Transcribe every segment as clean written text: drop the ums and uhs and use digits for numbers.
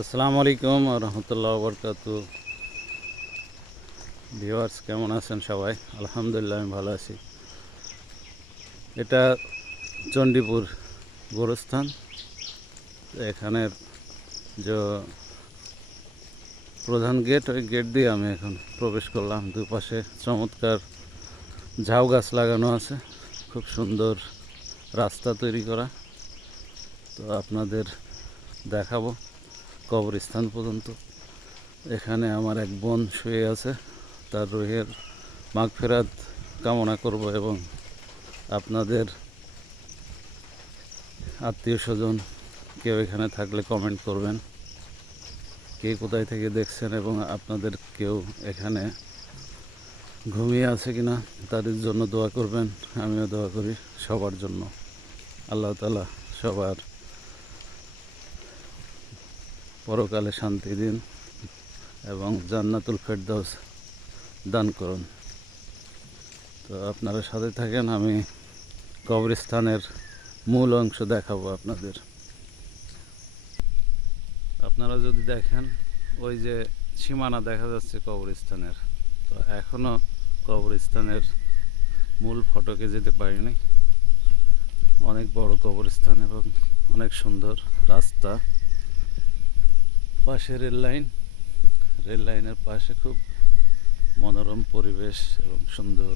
আসসালামু আলাইকুম রহমতুল্লাহ বরকাতু। ভিউয়ার্স কেমন আছেন সবাই? আলহামদুলিল্লাহ আমি ভালো আছি। এটা চণ্ডীপুর গোরস্থান। এখানের যে প্রধান গেট, ওই গেট দিয়ে আমি এখন প্রবেশ করলাম। দুপাশে চমৎকার ঝাউ গাছ লাগানো আছে, খুব সুন্দর রাস্তা তৈরি করা। তো আপনাদের দেখাবো কবরস্থান পর্যন্ত। এখানে আমার এক বোন শুয়ে আছে, তার রুহের মাগফিরাত কামনা করব এবং আপনাদের আত্মীয় স্বজন কেউ এখানে থাকলে কমেন্ট করবেন, কে কোথায় থেকে দেখছেন এবং আপনাদের কেউ এখানে ঘুমিয়ে আছে কিনা তাদের জন্য দোয়া করবেন। আমিও দোয়া করি সবার জন্য, আল্লাহ তাআলা সবার পরকালে শান্তি দিন এবং জান্নাতুল ফেরদাউস দান করুন। তো আপনারা সাথে থাকেন, আমি কবরস্থানের মূল অংশ দেখাবো আপনাদের। আপনারা যদি দেখেন, ওই যে সীমানা দেখা যাচ্ছে কবরস্থানের, তো এখনও কবরস্থানের মূল ফটকে যেতে পারিনি। অনেক বড় কবরস্থান এবং অনেক সুন্দর রাস্তা, পাশে রেল লাইনের পাশে খুব মনোরম পরিবেশ এবং সুন্দর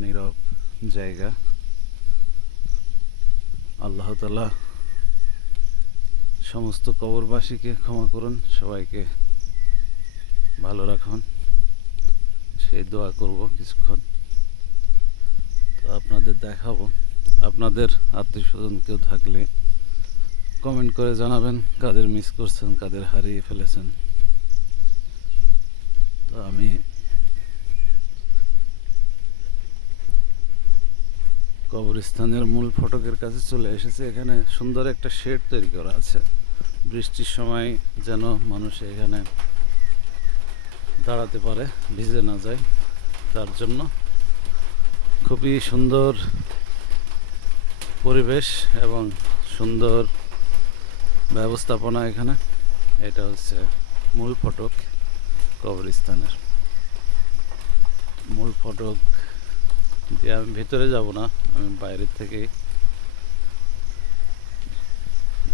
নীরব জায়গা। আল্লাহ তাআলা সমস্ত কবরবাসীকে ক্ষমা করুন, সবাইকে ভালো রাখুন, সেই দোয়া করব কিছুক্ষণ। তো আপনাদের দেখাবো। আপনাদের আত্মীয় স্বজন কেউ থাকলে কমেন্ট করে জানাবেন কাদের মিস করছেন, কাদের হারিয়ে ফেলেছেন। তো আমি কবরস্থানের মূল ফটকের কাছে চলে এসেছি। এখানে সুন্দর একটা শেড তৈরি করা আছে, বৃষ্টির সময় যেন মানুষ এখানে দাঁড়াতে পারে, ভিজে না যায়, তার জন্য খুবই সুন্দর পরিবেশ এবং সুন্দর ব্যবস্থাপনা এখানে। এটা হচ্ছে মূল ফটক কবরস্থানের। মূল ফটক দিয়ে আমি ভিতরে যাব না, আমি বাইরের থেকেই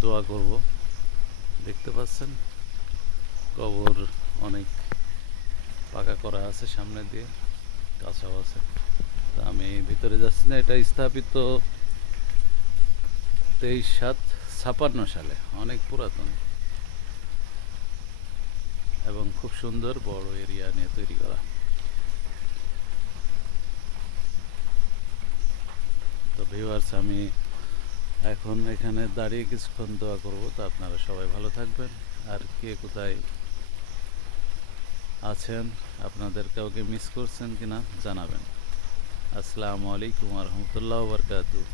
দোয়া করব। দেখতে পাচ্ছেন কবর অনেক পাকা করা আছে, সামনে দিয়ে কাঁচাও আছে। তা আমি ভিতরে যাচ্ছি না। এটা স্থাপিত 23/7/56 সালে, অনেক পুরাতন এবং খুব সুন্দর বড় এরিয়া নিয়ে তৈরি করা। তো ভিউয়ার্স, আমি এখন এখানে দাঁড়িয়ে কিছুক্ষণ দোয়া করব। তো আপনারা সবাই ভালো থাকবেন। আর কে কোথায় আছেন, আপনাদের কাউকে মিস করছেন কিনা জানাবেন। আসসালামু আলাইকুম ওয়া রাহমাতুল্লাহি ওয়া বারাকাতুহু।